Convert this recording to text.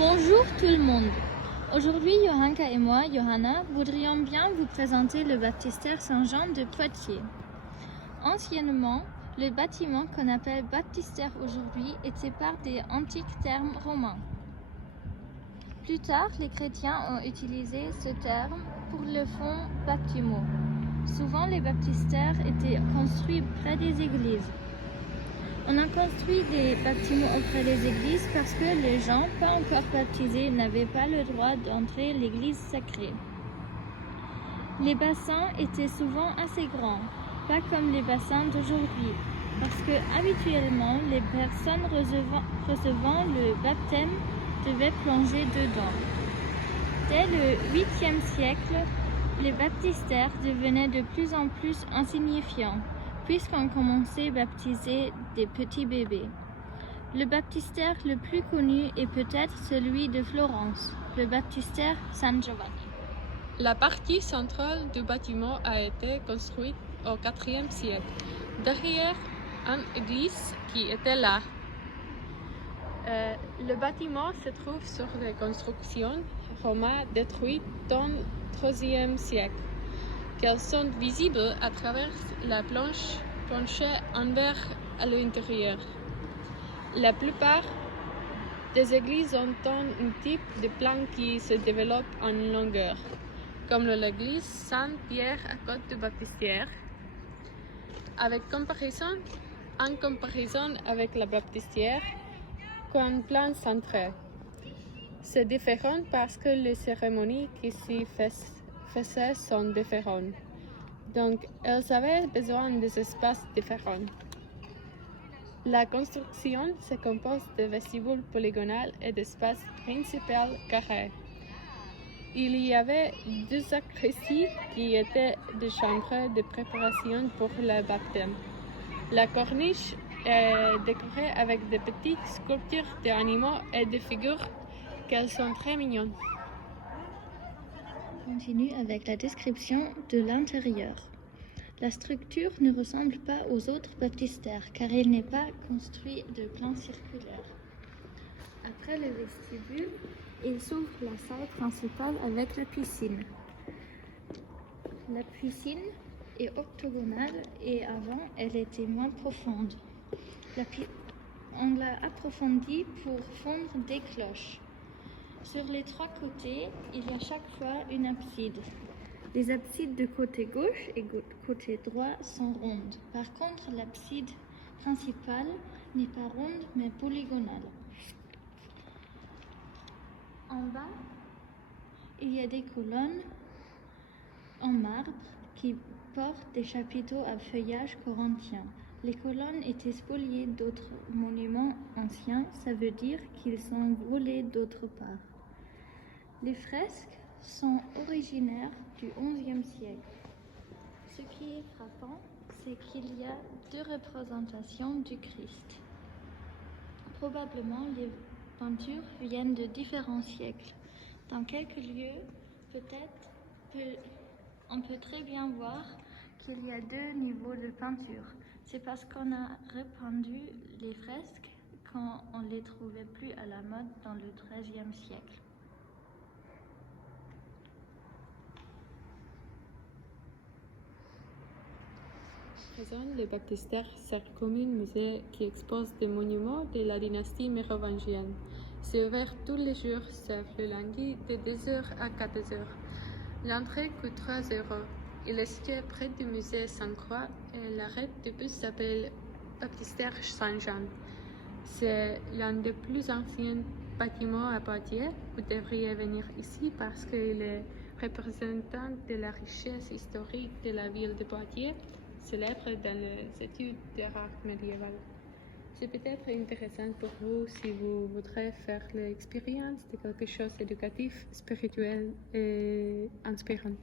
Bonjour tout le monde. Aujourd'hui, Johanka et moi, Johanna, voudrions bien vous présenter le baptistère Saint-Jean de Poitiers. Anciennement, le bâtiment qu'on appelle baptistère aujourd'hui était par des antiques termes romains. Plus tard, les chrétiens ont utilisé ce terme pour le fond baptismaux. Souvent, les baptistères étaient construits près des églises. On a construit des bâtiments auprès des églises parce que les gens pas encore baptisés n'avaient pas le droit d'entrer l'église sacrée. Les bassins étaient souvent assez grands, pas comme les bassins d'aujourd'hui, parce que habituellement les personnes recevant le baptême devaient plonger dedans. Dès le 8e siècle, les baptistères devenaient de plus en plus insignifiants, puisqu'on commençait à baptiser des petits bébés. Le baptistère le plus connu est peut-être celui de Florence, le baptistère San Giovanni. La partie centrale du bâtiment a été construite au IVe siècle, derrière une église qui était là. Le bâtiment se trouve sur des constructions romaines détruites dans le IIIe siècle, qu'elles sont visibles à travers la plancher en verre à l'intérieur. La plupart des églises ont un type de plan qui se développe en longueur, comme l'église Saint-Pierre à côté du baptistère. En comparaison avec la baptistère, qu'un plan centré. C'est différent parce que les cérémonies qui s'y faisaient sont différentes. Donc, elles avaient besoin d'espaces différents. La construction se compose de vestibules polygonales et d'espaces principaux carrés. Il y avait deux sacristies qui étaient des chambres de préparation pour le baptême. La corniche est décorée avec de petites sculptures d'animaux et de figures qu'elles sont très mignonnes. On continue avec la description de l'intérieur. La structure ne ressemble pas aux autres baptistères car il n'est pas construit de plan circulaire. Après le vestibule, il s'ouvre la salle principale avec la piscine. La piscine est octogonale et avant elle était moins profonde. On l'a approfondie pour fondre des cloches. Sur les trois côtés, il y a chaque fois une abside. Les absides de côté gauche et côté droit sont rondes. Par contre, l'abside principale n'est pas ronde mais polygonale. En bas, il y a des colonnes en marbre qui portent des chapiteaux à feuillage corinthien. Les colonnes étaient spoliées d'autres monuments anciens, ça veut dire qu'ils sont volés d'autre part. Les fresques sont originaires du XIe siècle. Ce qui est frappant, c'est qu'il y a deux représentations du Christ. Probablement, les peintures viennent de différents siècles. Dans quelques lieux, on peut très bien voir qu'il y a deux niveaux de peinture. C'est parce qu'on a rependu les fresques quand on ne les trouvait plus à la mode dans le XIIIe siècle. Le baptistère sert comme un musée qui expose des monuments de la dynastie mérovingienne. C'est ouvert tous les jours, sauf le lundi, de 2h à 14h. L'entrée coûte 3 €. Il est situé près du musée Sainte-Croix et l'arrêt de bus s'appelle Baptistère Saint-Jean. C'est l'un des plus anciens bâtiments à Poitiers. Vous devriez venir ici parce qu'il est représentant de la richesse historique de la ville de Poitiers, célèbre dans les études d'art médiéval. C'est peut-être intéressant pour vous si vous voudrez faire l'expérience de quelque chose d'éducatif, spirituel et inspirant.